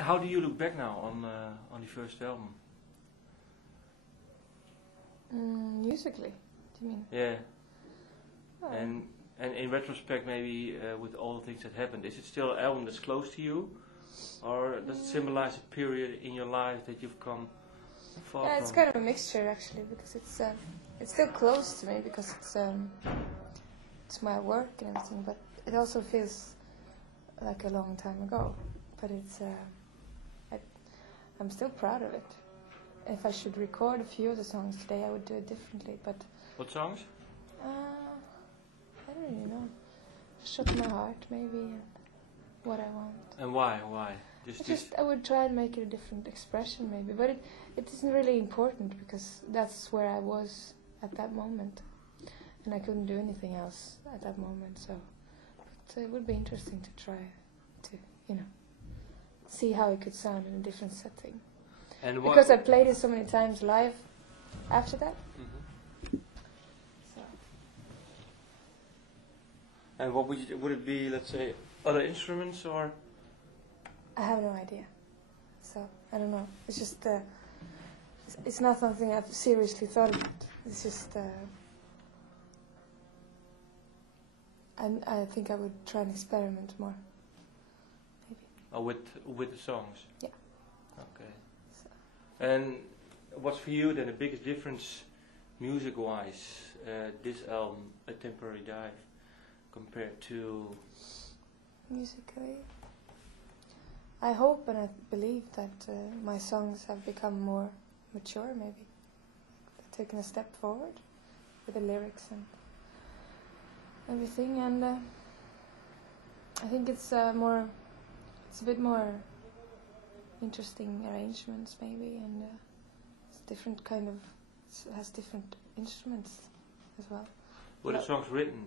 How do you look back now on the first album? Musically, do you mean? Yeah. Oh. And in retrospect, maybe with all the things that happened, is it still an album that's close to you, or does it symbolize a period in your life that you've come far from? Yeah, it's kind of a mixture actually, because it's still close to me because it's my work and everything, but it also feels like a long time ago. But I'm still proud of it. If I should record a few of the songs today, I would do it differently. But what songs? I don't really know. Shut My Heart, maybe, and What I Want. And why? Why? Just I would try and make it a different expression, maybe. But it isn't really important because that's where I was at that moment, and I couldn't do anything else at that moment. So it would be interesting to try to, see how it could sound in a different setting. And because I played it so many times live after that. Mm-hmm. So. And what would it be? Let's say other instruments, or? I have no idea. So I don't know. It's just it's not something I've seriously thought about. It's just I think I would try and experiment more. Maybe. Oh, with the songs. Yeah. Okay. And what's for you then the biggest difference, music-wise, this album, A Temporary Dive, compared to? Musically, I hope and I believe that my songs have become more mature, maybe. Taken a step forward with the lyrics and everything, and I think it's a bit more interesting arrangements, maybe, and it's different kind of. It has different instruments as well. Were the songs written?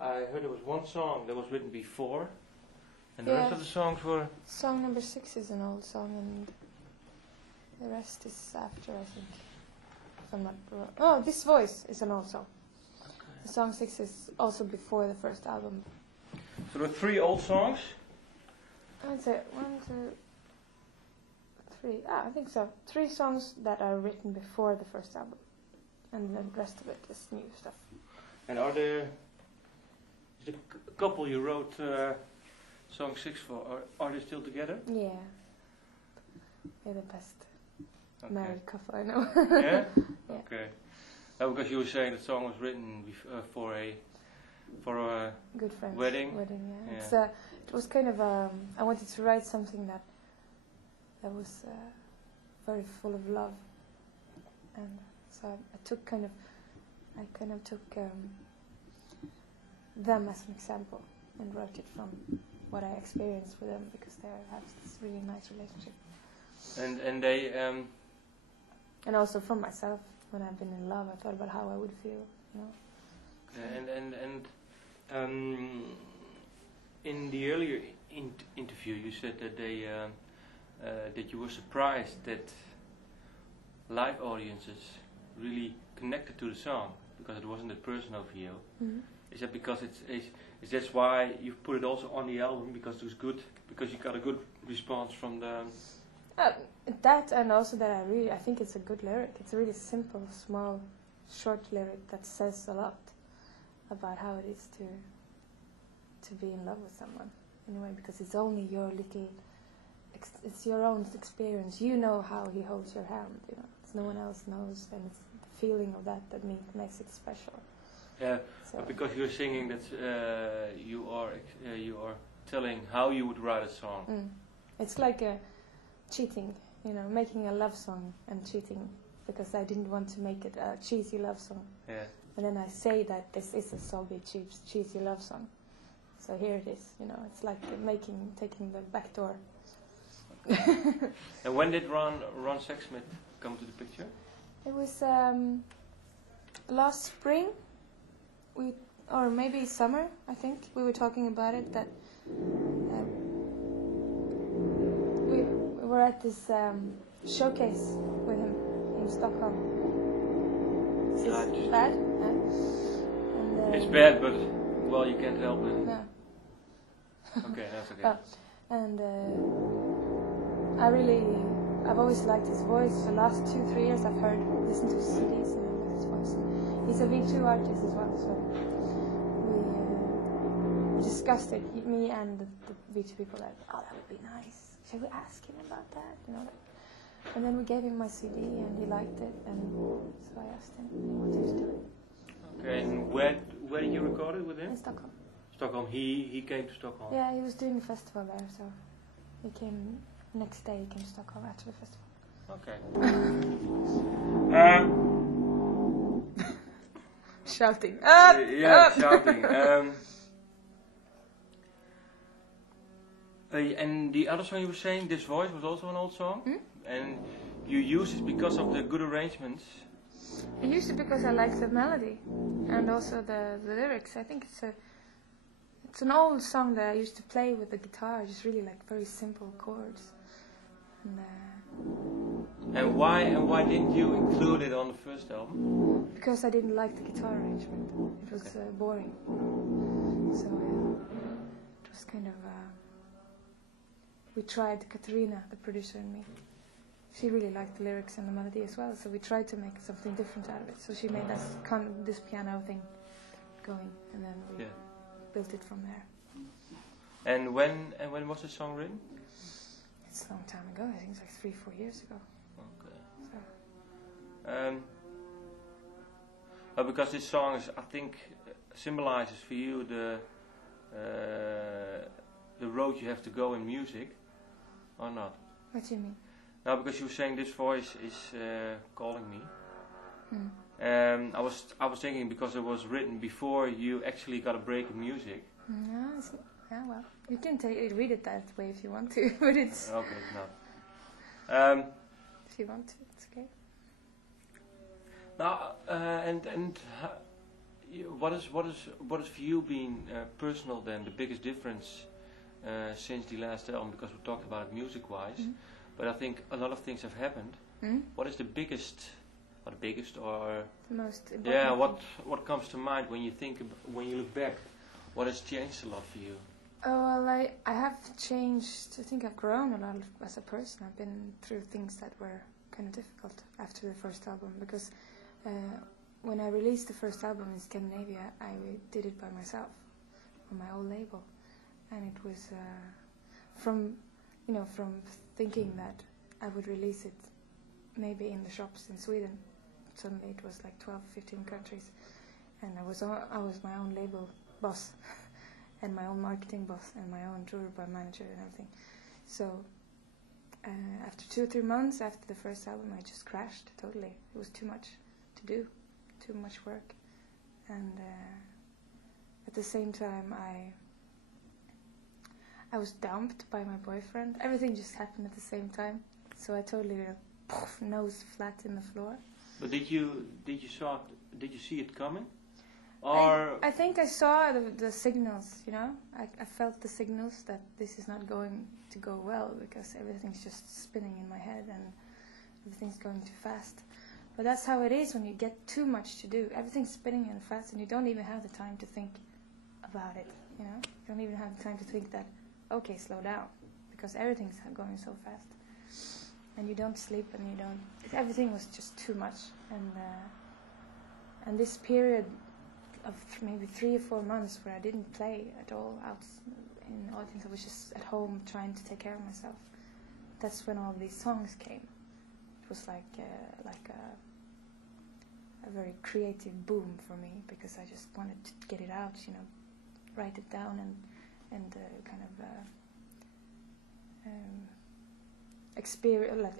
I heard there was one song that was written before, and the rest of the songs were. Song number 6 is an old song, and the rest is after, I think. If I'm not wrong. Oh, This Voice is an old song. Okay. The song 6 is also before the first album. So there were 3 old songs. I'd say 1, 2, 3. I think so. 3 songs that are written before the first album, and the rest of it is new stuff. And are there a couple you wrote song 6 for? Are they still together? Yeah, they're the best married couple I know. Yeah. Yeah. Okay. Because you were saying the song was written for a good friend's wedding. Yeah. It was kind of I wanted to write something that was very full of love, and so I kind of took them as an example and wrote it from what I experienced with them, because they have this really nice relationship. And they and also from myself, when I've been in love, I thought about how I would feel, And in the earlier interview, you said that that you were surprised that live audiences really connected to the song because it wasn't that personal for you. Mm-hmm. Is that because is that why you put it also on the album, because it was good, because you got a good response from the? That, and also that I think it's a good lyric. It's a really simple, small, short lyric that says a lot about how it is to be in love with someone, in a way, because it's only your little, it's your own experience. You know how he holds your hand, It's no one else knows, and it's the feeling of that makes it special. Yeah, so. But because you're singing that you are telling how you would write a song. It's like cheating, making a love song and cheating, because I didn't want to make it a cheesy love song. Yeah. And then I say that this is a sobby, cheesy love song. So here it is, it's like taking the back door. And when did Ron Sexsmith come to the picture? It was last spring, or maybe summer, I think. We were talking about it, that we were at this showcase with him in Stockholm. Is it bad? And, it's bad, but, well, you can't help it. No. Okay, that's okay. And I've always liked his voice. The last 2-3 years I've listened to his CDs and I like his voice. He's a V2 artist as well, so we discussed it, me and the V2 people, like, oh, that would be nice. Shall we ask him about that? You know, and then we gave him my CD and he liked it, and so I asked him and he wanted to do it. Okay, and where did you record it with him? In Stockholm. Stockholm. He came to Stockholm. Yeah, he was doing a festival there, so he came next day. He came to Stockholm after the festival. Okay. Shouting. Up, yeah, up. shouting. And the other song you were saying, This Voice, was also an old song? And you use it because of the good arrangements? I used it because I like the melody and also the lyrics. I think it's an old song that I used to play with the guitar, just really like very simple chords. And why didn't you include it on the first album? Because I didn't like the guitar arrangement. It was boring. So it was kind of. We tried, Katarina, the producer, and me. She really liked the lyrics and the melody as well, so we tried to make something different out of it. So she made this piano thing going, and then we built it from there. And when was the song written? It's a long time ago. I think it's like 3-4 years ago. Okay. So. Because this song is, I think, symbolizes for you the road you have to go in music, or not? What do you mean? No, because you were saying This Voice is calling me. I was thinking because it was written before you actually got a break in music. Yeah, well, you can read it that way if you want to, but it's okay, no. If you want to, it's okay. Now, what is for you been personal then the biggest difference since the last album? Because we talked about it music-wise, but I think a lot of things have happened. What is the biggest, or the most important? Yeah, what comes to mind when you look back? What has changed a lot for you? Oh, well, I have changed. I think I've grown a lot as a person. I've been through things that were kind of difficult after the first album, because when I released the first album in Scandinavia, I did it by myself on my own label, and it was from thinking that I would release it maybe in the shops in Sweden. Suddenly it was like 12-15 countries, and I was my own label boss and my own marketing boss and my own tour bar manager and everything. So after 2-3 months after the first album, I just crashed totally. It was too much to do, too much work, and at the same time I was dumped by my boyfriend. Everything just happened at the same time, so I totally nose flat in the floor. But did you see it coming? Or I think I saw the signals, you know. I felt the signals that this is not going to go well, because everything's just spinning in my head and everything's going too fast. But that's how it is when you get too much to do. Everything's spinning and fast, and you don't even have the time to think about it, you know. You don't even have the time to think that, okay, slow down, because everything's going so fast. And you don't sleep, and you don't... Everything was just too much. And this period of maybe 3 or 4 months where I didn't play at all out in the audience, I was just at home trying to take care of myself. That's when all these songs came. It was like a very creative boom for me, because I just wanted to get it out, you know, write it down and kind of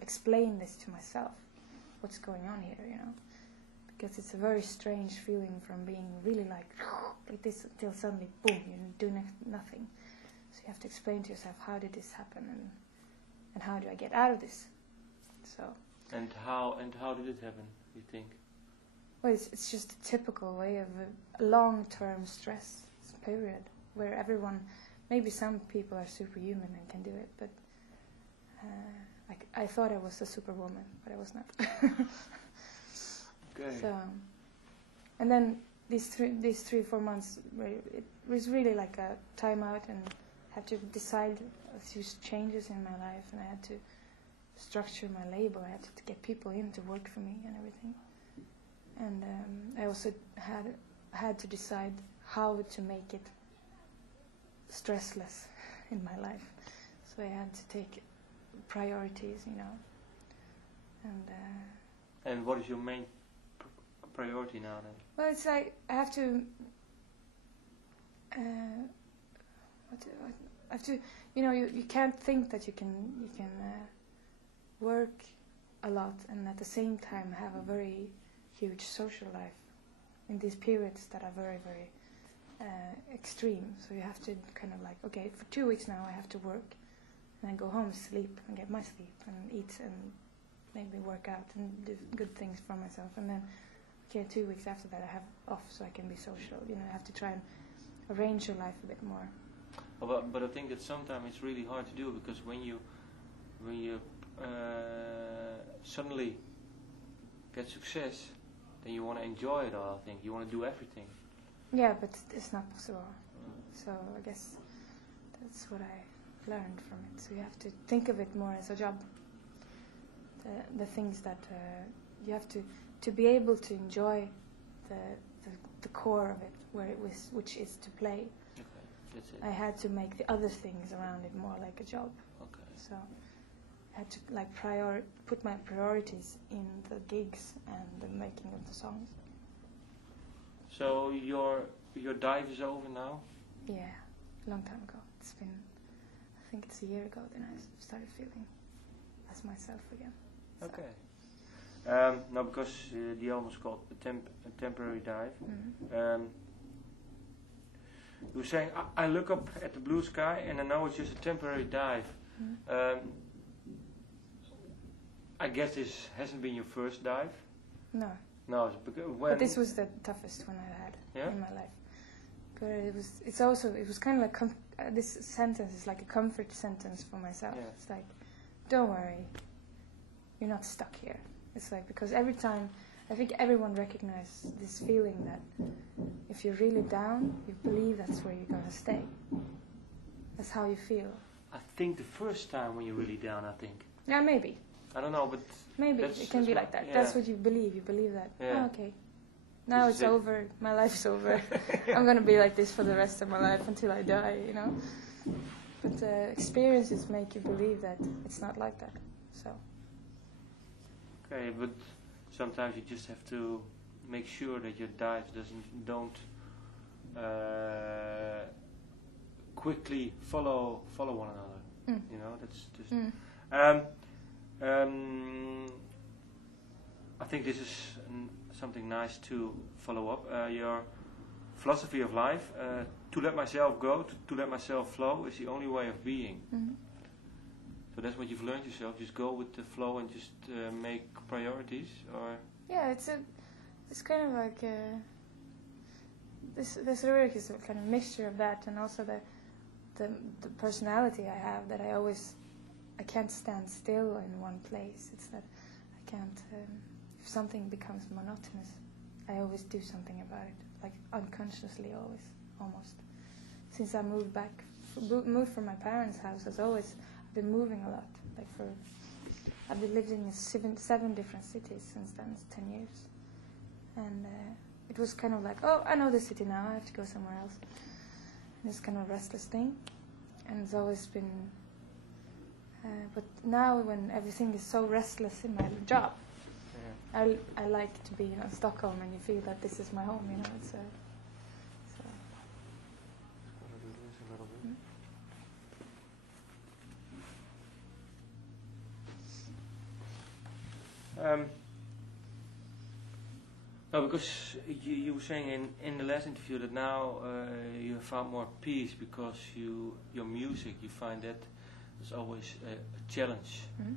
explain this to myself, what's going on here, you know. Because it's a very strange feeling from being really like this until suddenly, boom, you do nothing. So you have to explain to yourself, how did this happen, and how do I get out of this? So. And how did it happen, you think? Well, it's just a typical way of a long-term stress period where everyone, maybe some people are superhuman and can do it, but I thought I was a superwoman, but I was not. Okay. So, and then these 3 or 4 months, it was really like a timeout, and had to decide a few changes in my life, and I had to structure my label. I had to get people in to work for me and everything. And I also had to decide how to make it stressless in my life. So I had to take priorities, you know. And what is your main priority now then? Well, it's like I have to. I have to. You know, you can't think that you can work a lot and at the same time have a very huge social life in these periods that are very, very extreme. So you have to kind of like, okay, for 2 weeks now I have to work, and I go home, sleep, and get my sleep, and eat, and maybe work out and do good things for myself. And then, okay, 2 weeks after that I have off so I can be social. You know, I have to try and arrange your life a bit more. But I think that sometimes it's really hard to do, because when you suddenly get success, then you want to enjoy it all. I think you want to do everything. Yeah, but it's not possible. So I guess that's what I learned from it. So you have to think of it more as a job. The things that you have to be able to enjoy the core of it, where it was, which is to play. Okay, that's it. I had to make the other things around it more like a job. Okay. So I had to like put my priorities in the gigs and the making of the songs. So your dive is over now? Yeah, a long time ago. It's been, I think it's a year ago then I started feeling as myself again. So. Okay. No, because the album is called a Temporary Dive. Mm-hmm. You were saying, I look up at the blue sky and I know it's just a temporary dive. Mm-hmm. I guess this hasn't been your first dive? No. No, it's because when... But this was the toughest one I had in my life. But it was kind of like, this sentence is like a comfort sentence for myself. Yeah. It's like, don't worry, you're not stuck here. It's like, because every time, I think everyone recognizes this feeling that if you're really down, you believe that's where you're going to stay. That's how you feel. I think the first time when you're really down, I think. Yeah, maybe. I don't know, but... Maybe, it can be like that. Yeah. That's what you believe. You believe that. Yeah. Oh, okay. Now it's over. My life's over. I'm going to be like this for the rest of my life until I die, you know. But experiences make you believe that it's not like that. So. Okay, but sometimes you just have to make sure that your dives don't quickly follow one another. You know, that's just. I think this is something nice to follow up. Your philosophy of life, to let myself go, to let myself flow, is the only way of being. Mm-hmm. So that's what you've learned yourself. Just go with the flow and just make priorities, or. Yeah, it's kind of like this lyric is a kind of mixture of that, and also the personality I have, that I can't stand still in one place. It's that I can't. If something becomes monotonous, I always do something about it, like unconsciously, almost. Since I moved moved from my parents' house, I've been moving a lot. I've been living in seven different cities since then. It's 10 years, and it was kind of like, oh, I know this city now. I have to go somewhere else. And it's kind of a restless thing, and it's always been. But now, when everything is so restless in my job, I like to be in Stockholm, and you feel that this is my home. You know, it's No, because you were saying in the last interview that now you have found more peace because your music, you find that it's always a challenge. Mm-hmm.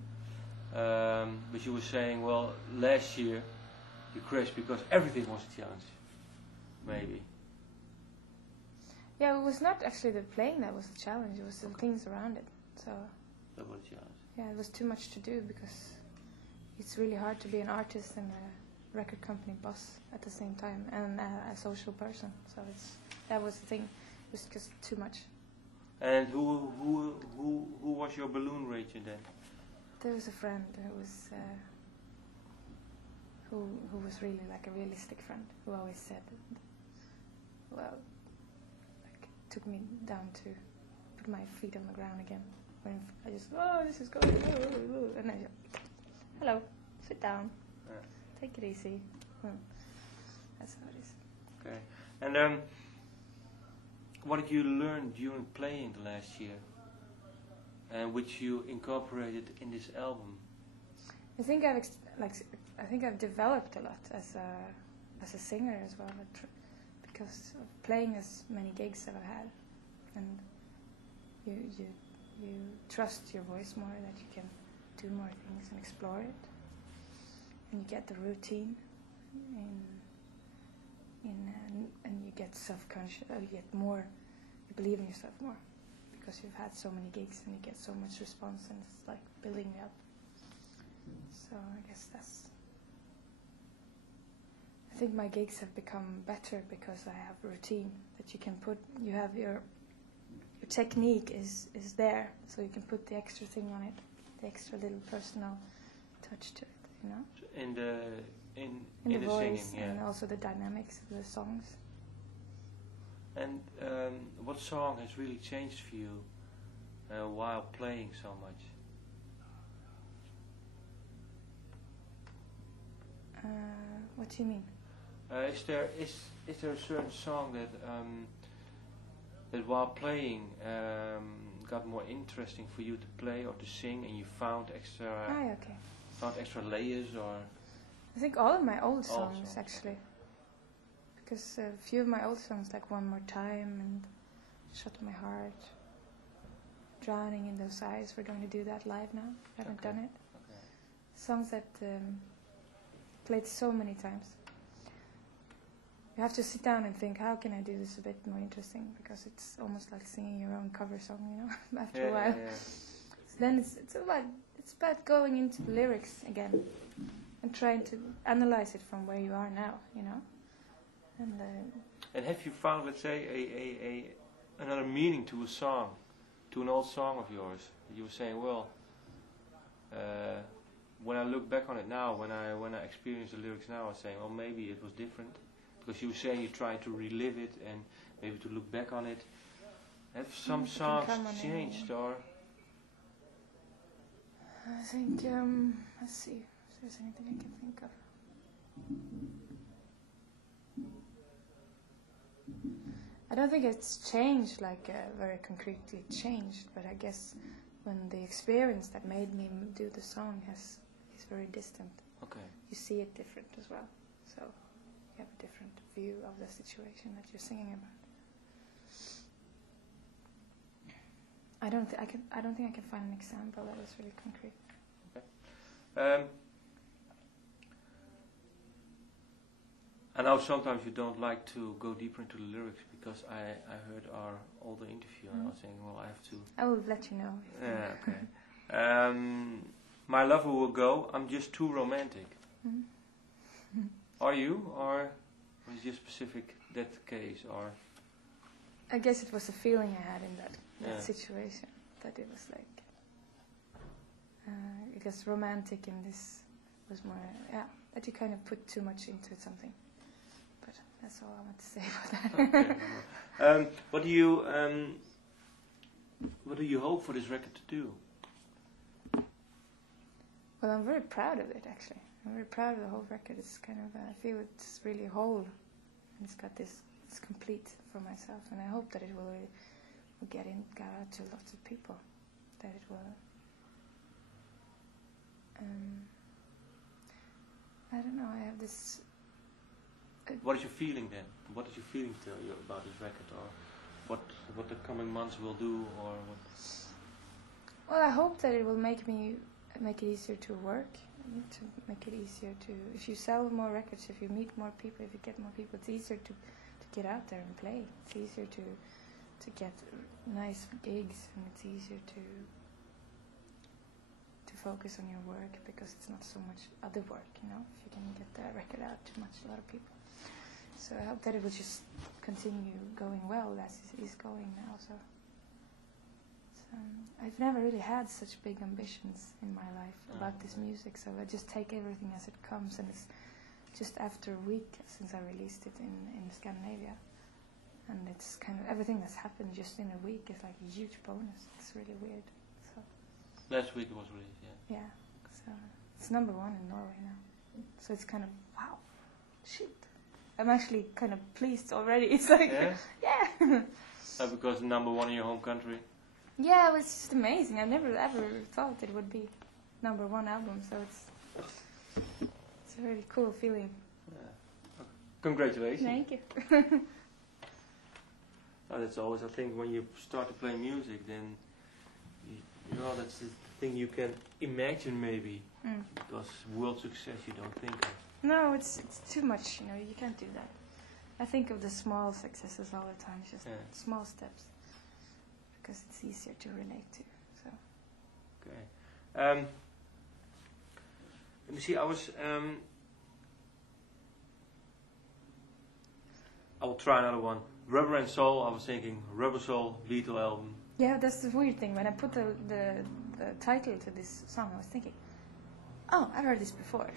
But you were saying, well, last year you crashed because everything was a challenge, maybe. Yeah, it was not actually the playing that was the challenge, it was the things around it. So That was a challenge. Yeah, it was too much to do, because it's really hard to be an artist and a record company boss at the same time, and a social person. So that was the thing. It was just too much. And who was your balloon ranger then? There was a friend who was really like a realistic friend who always said, well, like took me down to put my feet on the ground again. When I just, oh, this is going, and I just, hello, sit down, take it easy. That's how it is. Okay. And what did you learn during playing the last year, and which you incorporated in this album? I think I've developed a lot as a singer as well, because of playing as many gigs as I've had, and you trust your voice more, that you can do more things and explore it, and you get the routine, and you get self-conscious, you get more, you believe in yourself more, because you've had so many gigs and you get so much response, and it's like building it up. So I guess I think my gigs have become better because I have a routine that you can put, you have your technique is there, so you can put the extra thing on it, the extra little personal touch to it, you know? In the voice, singing, yeah. and also the dynamics of the songs. And what song has really changed for you while playing so much? What do you mean? Is there a certain song that that while playing got more interesting for you to play or to sing, and you found extra layers, or? I think all of my old songs actually, because a few of my old songs, like One More Time and Shut My Heart, Drowning in Those Eyes, we're going to do that live now. I haven't done it. Okay. Songs that played so many times. You have to sit down and think, how can I do this a bit more interesting? Because it's almost like singing your own cover song, you know, after a while. Yeah. So then it's about going into the lyrics again and trying to analyze it from where you are now, you know. And have you found, let's say, another meaning to a song, to an old song of yours? You were saying, well, when I look back on it now, when I experience the lyrics now, I was saying, well, maybe it was different. Because you were saying you try to relive it and maybe to look back on it. Have some songs changed, or? I think, let's see if there's anything I can think of. I don't think it's changed, like very concretely changed, but I guess when the experience that made me do the song is very distant. Okay. You see it different as well, so you have a different view of the situation that you're singing about. I don't think I can find an example that is really concrete. Okay. I know sometimes you don't like to go deeper into the lyrics, because I heard our older interview and I was saying, well, I have to. I will let you know. Yeah, okay. My lover will go. I'm just too romantic. Mm-hmm. Are you, or was it just specific that case, or? I guess it was a feeling I had in that situation, that it was like, because romantic in this was more, that you kind of put too much into something. But that's all I want to say about that. Okay. What do you hope for this record to do? Well, I'm very proud of it, actually. I'm very proud of the whole record. It's kind of, I feel it's really whole. And it's complete for myself. And I hope that it will get out to lots of people. That it will, I don't know, I have this... What is your feeling then? What is your feeling tell you about this record, or what the coming months will do, or what? Well, I hope that it will make it easier to work, to make it easier to, if you sell more records, if you meet more people, if you get more people, it's easier to get out there and play. It's easier to get nice gigs, and it's easier to focus on your work, because it's not so much other work, you know, if you can get the record out to a lot of people. So I hope that it will just continue going well as it is going now. So I've never really had such big ambitions in my life about this music, so I just take everything as it comes, and it's just after a week since I released it in Scandinavia, and it's kind of everything that's happened just in a week is like a huge bonus. It's really weird. So last week it was released, yeah. yeah, so it's #1 in Norway now, so it's kind of wow, shit. I'm actually kind of pleased already. It's like yeah. Because #1 in your home country. Yeah, it was just amazing. I never ever thought it would be #1 album, so it's a really cool feeling. Yeah. Congratulations. Thank you. That's always, I think, when you start to play music, then you know that's the thing you can imagine maybe, because world success you don't think of. No, it's too much. You know, you can't do that. I think of the small successes all the time, just small steps, because it's easier to relate to. So. Okay. Let me see. I will try another one. Rubber and Soul. I was thinking Rubber Soul, Beatle album. Yeah, that's the weird thing. When I put the title to this song, I was thinking, oh, I've heard this before.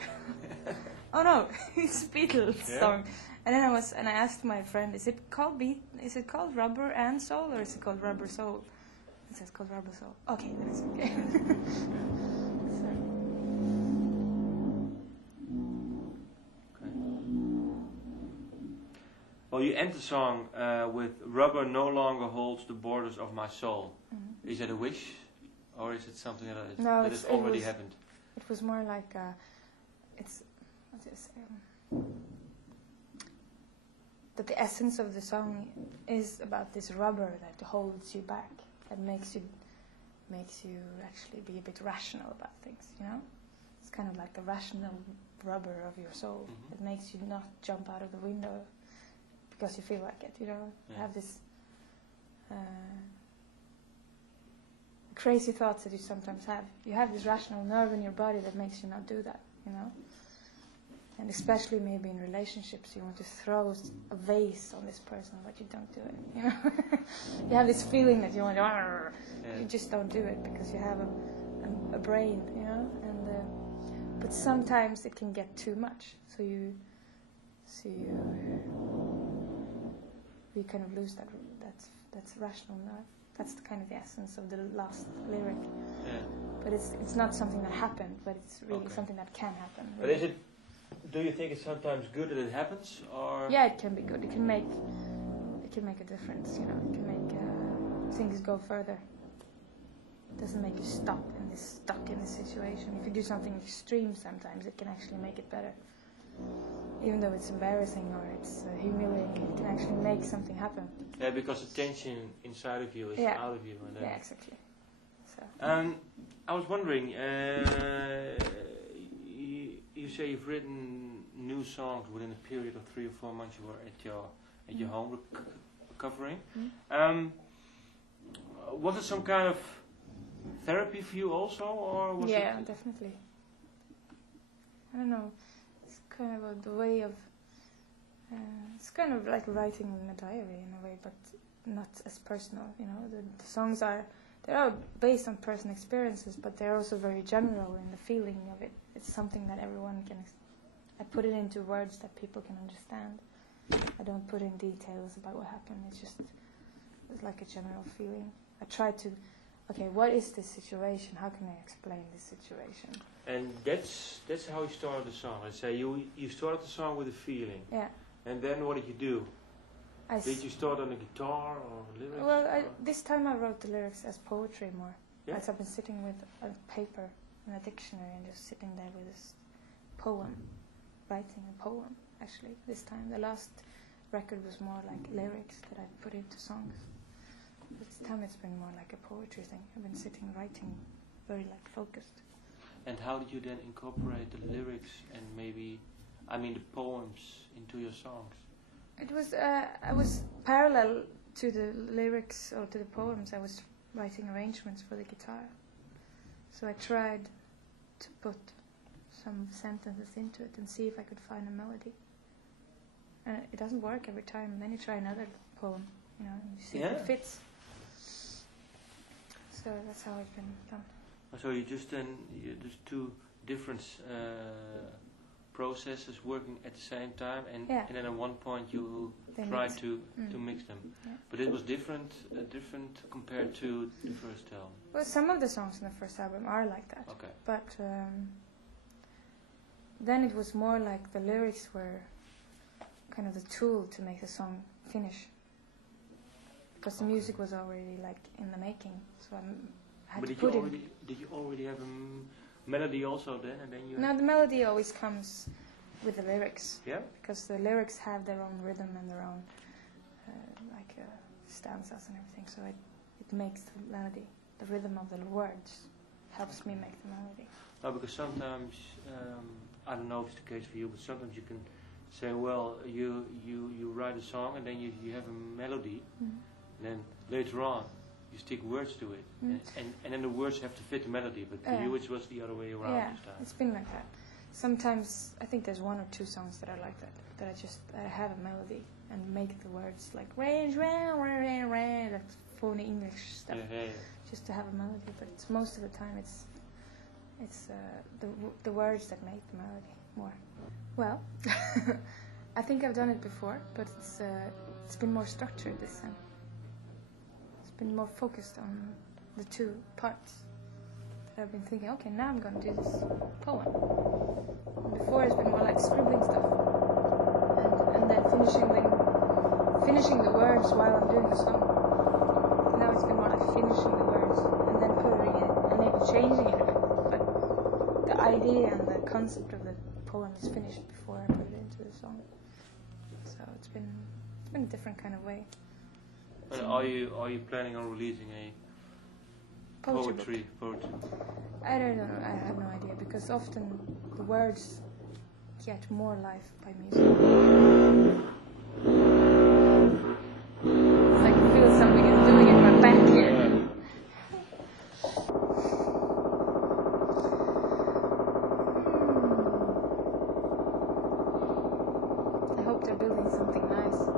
Oh no, it's a Beatles song. And then I asked my friend, is it called Rubber and Soul, or is it called Rubber Soul? It says called Rubber Soul. Okay, then it's okay. So. Okay. Well, you end the song with Rubber no longer holds the borders of my soul. Mm-hmm. Is that a wish, or is it something that has already happened? It was more like that the essence of the song is about this rubber that holds you back, that makes you actually be a bit rational about things, you know? It's kind of like the rational rubber of your soul. Mm-hmm. It makes you not jump out of the window because you feel like it, you know? Yeah. You have this crazy thoughts that you sometimes have. You have this rational nerve in your body that makes you not do that, you know? And especially maybe in relationships, you want to throw a vase on this person, but you don't do it, you know? You have this feeling that you want to, you just don't do it because you have a brain, you know? And but sometimes it can get too much, so you kind of lose that's rational nerve. That's the kind of the essence of the last lyric. Yeah. But it's not something that happened, but it's really something that can happen. Really. But is it? Do you think it's sometimes good that it happens, or? Yeah, it can be good. It can make a difference. You know, it can make things go further. It doesn't make you stuck in this situation. If you do something extreme, sometimes it can actually make it better. Even though it's embarrassing or it's humiliating, it can actually make something happen. Yeah, because the tension inside of you is out of you. And yeah, exactly. So. I was wondering, you say you've written new songs within a period of 3 or 4 months. You were at your home recovering. Mm-hmm. Was it some kind of therapy for you also, or was it? Yeah, definitely. I don't know. It's kind of the way of. It's kind of like writing in a diary in a way, but not as personal. You know, the songs are based on personal experiences, but they're also very general in the feeling of it. It's something that everyone can. I put it into words that people can understand. I don't put in details about what happened. It's like a general feeling. I try to. Okay, what is this situation? How can I explain this situation? And that's how you started the song. I say you started the song with a feeling. Yeah. And then what did you do? Did you start on the guitar or lyrics? Well, this time I wrote the lyrics as poetry more. Yeah? As I've been sitting with a paper and a dictionary and just sitting there with this poem, writing a poem. Actually, this time the last record was more like lyrics that I put into songs. This time it's been more like a poetry thing. I've been sitting writing, very like focused. And how did you then incorporate the lyrics and maybe, the poems into your songs? It was I was parallel to the lyrics or to the poems. I was writing arrangements for the guitar, so I tried to put some sentences into it and see if I could find a melody. And it doesn't work every time. And then you try another poem, and you see if it fits. So that's how it's been done. So there's two different processes working at the same time, and then at one point you try to mix them. Yeah. But it was different compared to the first album. Well, some of the songs in the first album are like that. Okay. But then it was more like the lyrics were kind of the tool to make the song finish. Because the music was already like in the making, so I had to put it. Did you already have a melody also then, and then you? No, the melody always comes with the lyrics. Yeah. Because the lyrics have their own rhythm and their own stanzas and everything, so it makes the melody, the rhythm of the words, helps me make the melody. No, because sometimes I don't know if it's the case for you, but sometimes you can say, well, you write a song and then you have a melody. And then later on, you stick words to it, and then the words have to fit the melody. But for you, it was the other way around this time. It's been like that. Sometimes I think there's one or two songs that are like that. That I have a melody and make the words like rain, that phony English stuff, just to have a melody. But it's most of the time it's the words that make the melody more. Well, I think I've done it before, but it's been more structured this time. Been more focused on the two parts. That I've been thinking, okay, now I'm gonna do this poem. And before it's been more like scribbling stuff, and then finishing the words while I'm doing the song. Now it's been more like finishing the words and then putting it and maybe changing it a bit. But the idea and the concept of the poem is finished before I put it into the song. So it's been a different kind of way. Are you planning on releasing a poetry? I don't know. I have no idea, because often the words get more life by music. It's like I feel something is doing in my back here. I hope they're building something nice.